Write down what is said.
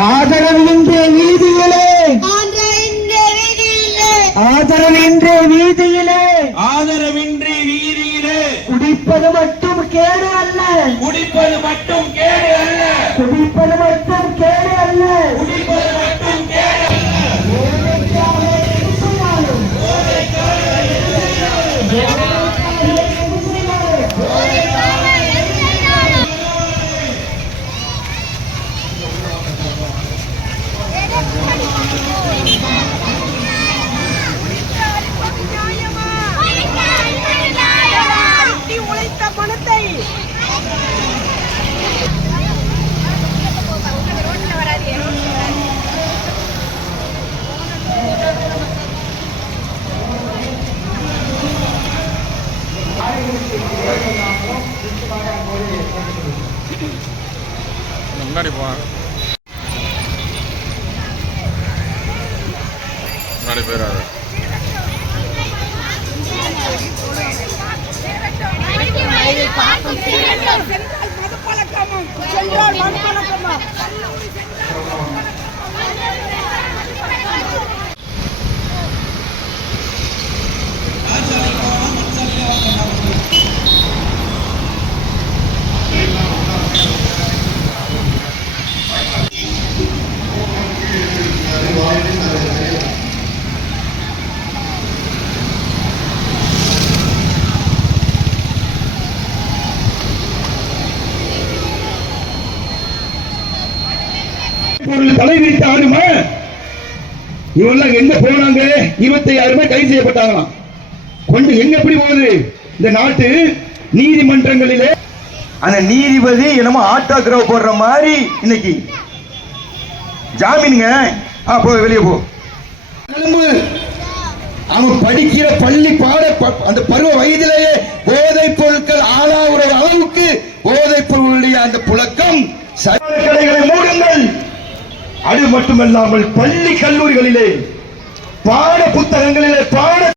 ஆதரவின்றி வீதியிலே ஆந்திர இந்த வீதியிலே ஆதரவின்றி வீதியிலே ஆதரவின்றி வீதியிலே குடிப்பது மட்டும் கேடு அல்ல. குடிப்பது மட்டும் கேடு அல்ல. குடிப்பது மட்டும் கேடு அல்ல. குடிப்பது முன்னாடி போவாங்க முன்னாடி போயிடாது பொருள் தலைவிரித்து ஆடுமா? இவெல்லாம் எங்க போனாங்க? இருபத்தி பேர் கைது செய்யப்பட்டாங்களாம். கொண்டு எங்க எப்படி போகுது? இந்த நாட்டு நீதிமன்றங்களிலே. அந்த நீதிபதி என்னமோ ஆட்டோகிராஃப் போடுற மாதிரி இன்னைக்கு. ஜாமீனுங்க. ஆ போ வெளியே போ. அவன் படிக்கிற பள்ளி பாட அந்த பருவ வயதிலேயே போதைப் பொருட்கள் ஆளாகிற அளவுக்கு போதைப் பொருளுடைய அந்த புழக்கம் கடைகளை மூடுங்கள். அது மட்டுமல்லாமல் பள்ளி கல்லூரிகளிலே பாட புத்தகங்களிலே பாட